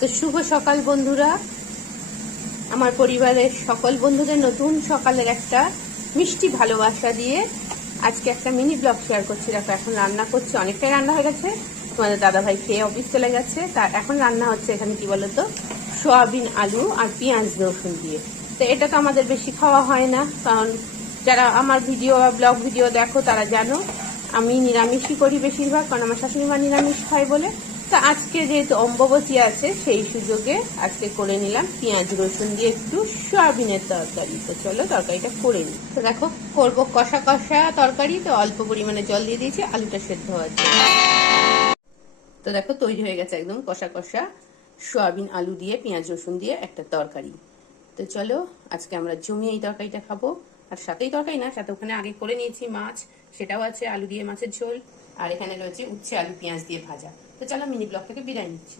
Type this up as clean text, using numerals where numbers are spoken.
তো শুভ সকাল বন্ধুরা, আমার পরিবারের সকল বন্ধুদের নতুন সকালের একটা মিষ্টি ভালোবাসা দিয়ে আজকে একটা মিনি ব্লগ শেয়ার করছি। দেখো এখন রান্না করছি, অনেকটাই রান্না হয়ে গেছে। তোমাদের দাদাভাই খেয়ে অফিস চলে গেছে, তার এখন রান্না হচ্ছে এখানে কি বলতো, সোয়াবিন আলু আর পেঁয়াজ রসুন দিয়ে। তো এটা তো আমাদের বেশি খাওয়া হয় না, কারণ যারা আমার ভিডিও বা ব্লগ ভিডিও দেখো তারা জানো আমি নিরামিষই করি বেশিরভাগ, কারণ আমার শাশুড়ি মা নিরামিষ খায় বলে। তা আজকে যেহেতু অম্বুবাচী আছে সেই সুযোগে আজকে করে নিলাম পেঁয়াজ রসুন দিয়ে একটু সয়াবিনের তরকারি। তো চলো তরকারিটা করে নিই। তো দেখো করবো কষা কষা তরকারি, তো অল্প পরিমাণে জল দিয়ে দিয়েছি আলুটা সেদ্ধ হওয়ার জন্য। তো দেখো তৈরি হয়ে গেছে একদম কষা কষা সয়াবিন আলু দিয়ে পেঁয়াজ রসুন দিয়ে একটা তরকারি। তো চলো আজকে আমরা জমিয়ে এই তরকারিটা খাবো। আর সাথেই তরকারি না, সাথে ওখানে আগে করে নিয়েছি মাছ, সেটাও আছে, আলু দিয়ে মাছের ঝোল। আর এখানে রয়েছে উচ্ছে আলু পেঁয়াজ দিয়ে ভাজা। তো চলো মিনি ব্লগ থেকে বিদায় নিচ্ছি।